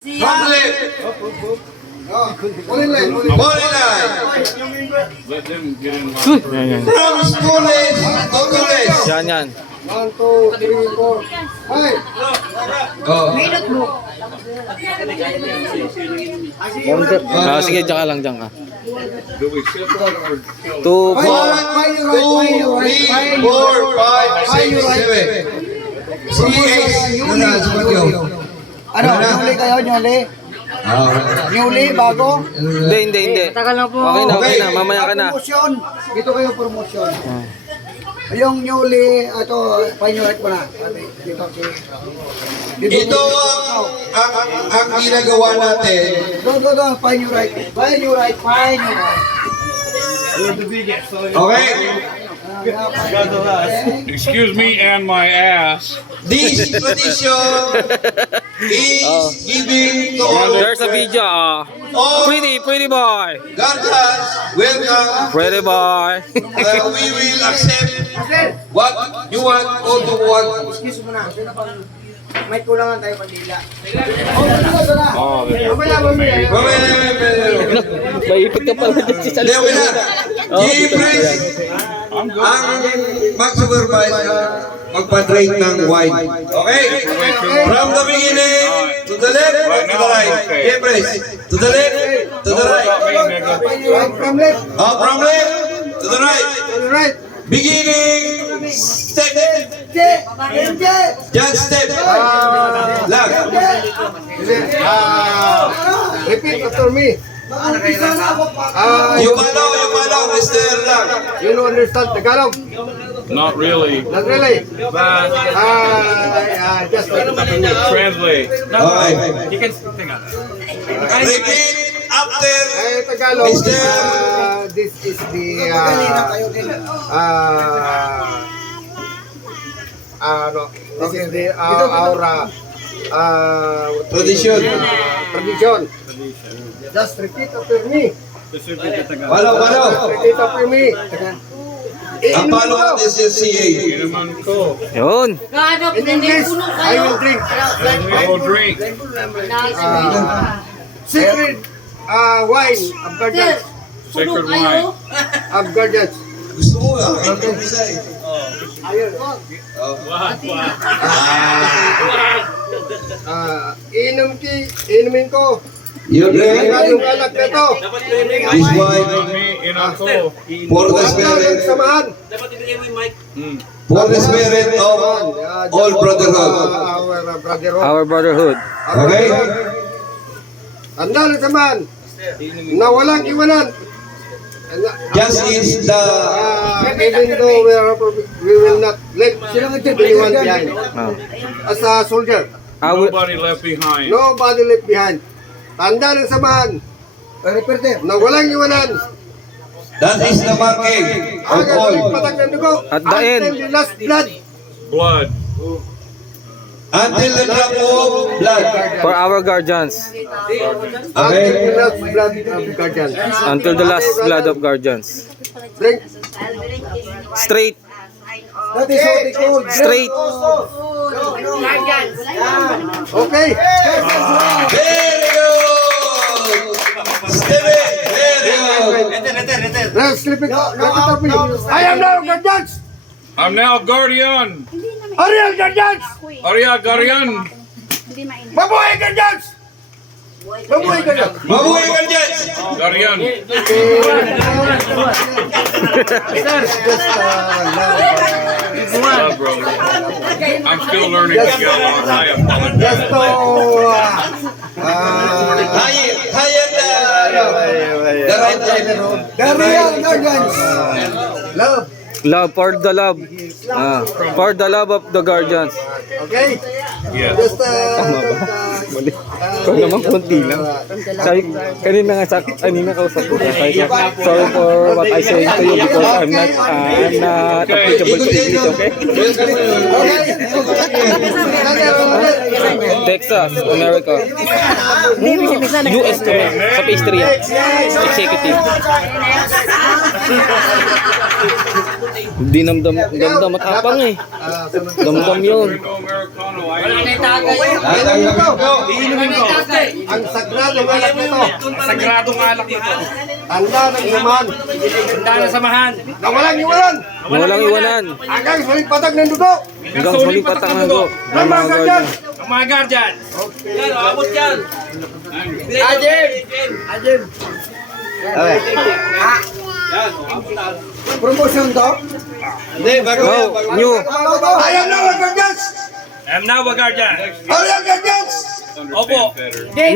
Complete. Polyline. Let them get in line. Yan. From schoolies to college. Yan. 1, 2, 3, 4. Hey. Oh. Sige, tsaka lang dyan ka. Do we shift it or 2, 4. 1, 2, 3, 4, 5, 6, 7. CS. Wala sa bagyo. Ano, nyuli kayo, nyuli? Nyuli, bago? Hindi. Tagal na po. Okay na. Mamaya ka na. Promotion. Dito kayo promotion. Yung nyuli, ito, painulit mo na. Dito si... Ito ang ginagawa natin. Go, painulit. Painulit. Okay? excuse me and my ass. This tradition is giving to all There's a video. Pretty boy. guardians. Welcome. Pretty boy. We will accept what you want or do want. Excuse mo na. May kulangan tayo pandila. Oh, Maipit ka pala dyan si Hindi, okay na. G-Prince I'm good. ang mag-supervise magpa-trade ng wine. Okay? From the beginning to the left and to the right. G-Prince. To the left, to the right. From left. From left to the right. To the right. Beginning, step, just step, lang. Repeat after me. You follow, Mr. Lang. You don't understand Tagalog? Not really. Not really. But just Translate. Okay. Repeat after Tagalog. Mr. This is the this is the our Tradition. tradition. Just repeat after me. Follow. Repeat after me. Ang follow is yung CA. Naman ko. Yun. In English, I will drink. We will drink. Secret wine of guardians. Sacred wine. Of guardians. Gusto mo nga, improvisa eh. Inumin ko. You drink Yung anak na to. this wine Me and ako. for the Huwag na spirit, samahan. for the spirit of all brotherhood. Our brotherhood. Our brotherhood. Okay? Tanda na samahan. Na walang iwanan. Just is the Even though we will not let anyone behind. As a soldier, Nobody left behind. nobody left behind. Tanda ng samahan. Na walang iwanan. that is the marking of all. Patag ng dugo. At the end. Until the last blood. Blood. Until the drop of blood. For our guardians. Until Okay? the last blood of guardian. Until the last blood of guardians. Drink. Straight. That is what they call Straight. Okay. Very good! Steven, very good! Let's slip it. Let it up. I am now guardians. I'm now guardian. Ariel guardians. Arya guardian. Mabuhay guardians. Mabuhay guardians. Mabuhay ka dyan! Guardian. Love, brother. I'm still learning to get along. I apologize. Just to Higher the right level. the real guardians. Love. Love for the love. For the love of the guardians. Okay? Yes. Just Mali. Ikaw naman konti lang. Sabi, kanina kausap ko. Sabi ko, sorry for what I say to you because I'm not applicable to English, okay? Texas, America. US kami. Sa pastry yan. Executive. Dinamdam matapang eh. sunod ka Damdam yun. Americano. Lahat ng gawin ko. ang sagradong alak nito. Sagradong alak nito. Tanda ng samahan. Tanda na samahan. Na walang iwanan. Walang iwanan. Hanggang sa huling patag ng dugo. Hanggang sa huling patang ng dugo. Ng mga guardian. Ang mga guardian. Promotion to. Hindi, bago Go, yan. bago. new. Ayaw na mga guardians. I am now a guardian. Ayaw guardians. Opo.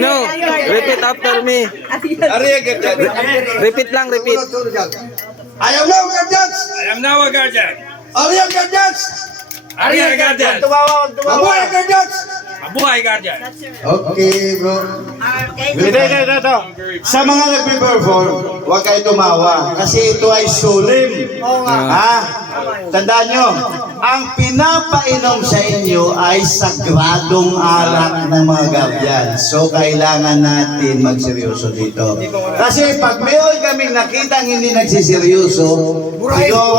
No, repeat after me. Ariya, ganyan. Repeat lang, repeat. Sunod yan. Ayaw na mga guardians. I am now a guardian. Ayaw guardians. Are you a guardian? Mabuhay guardians. Mabuhay guardian. Okay, bro. Sa mga nagpe-perform, huwag kayo tumawa. Kasi ito ay sulim. Ha? Tandaan nyo, ang pinapainom sa inyo ay sagradong alak ng mga gabyan. So, kailangan natin magseryoso dito. Kasi pag meron kaming nakitang hindi nagsiseryoso, siguro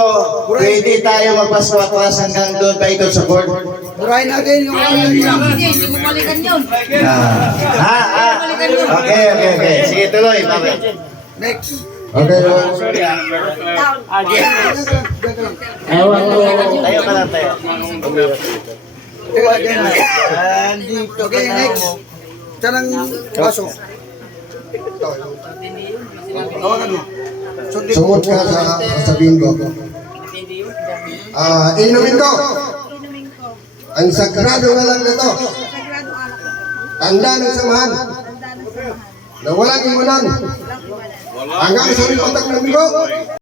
pwede tayo magpaswatwas hanggang doon paikot sa court. Burahin natin yung Hindi mo balikan yun. Okay. Sige, tuloy. Bakit? next. Okay, bro. Tayo ka lang tayo. Okay, next. Tanang baso. Tawagan mo. Sumot ka sa sabihin ko. Inumin ko. Ang sagrado nga lang nito. Tanda ng samahan. Na walang iwanan. Hanggang sa ulit patak ng bigo.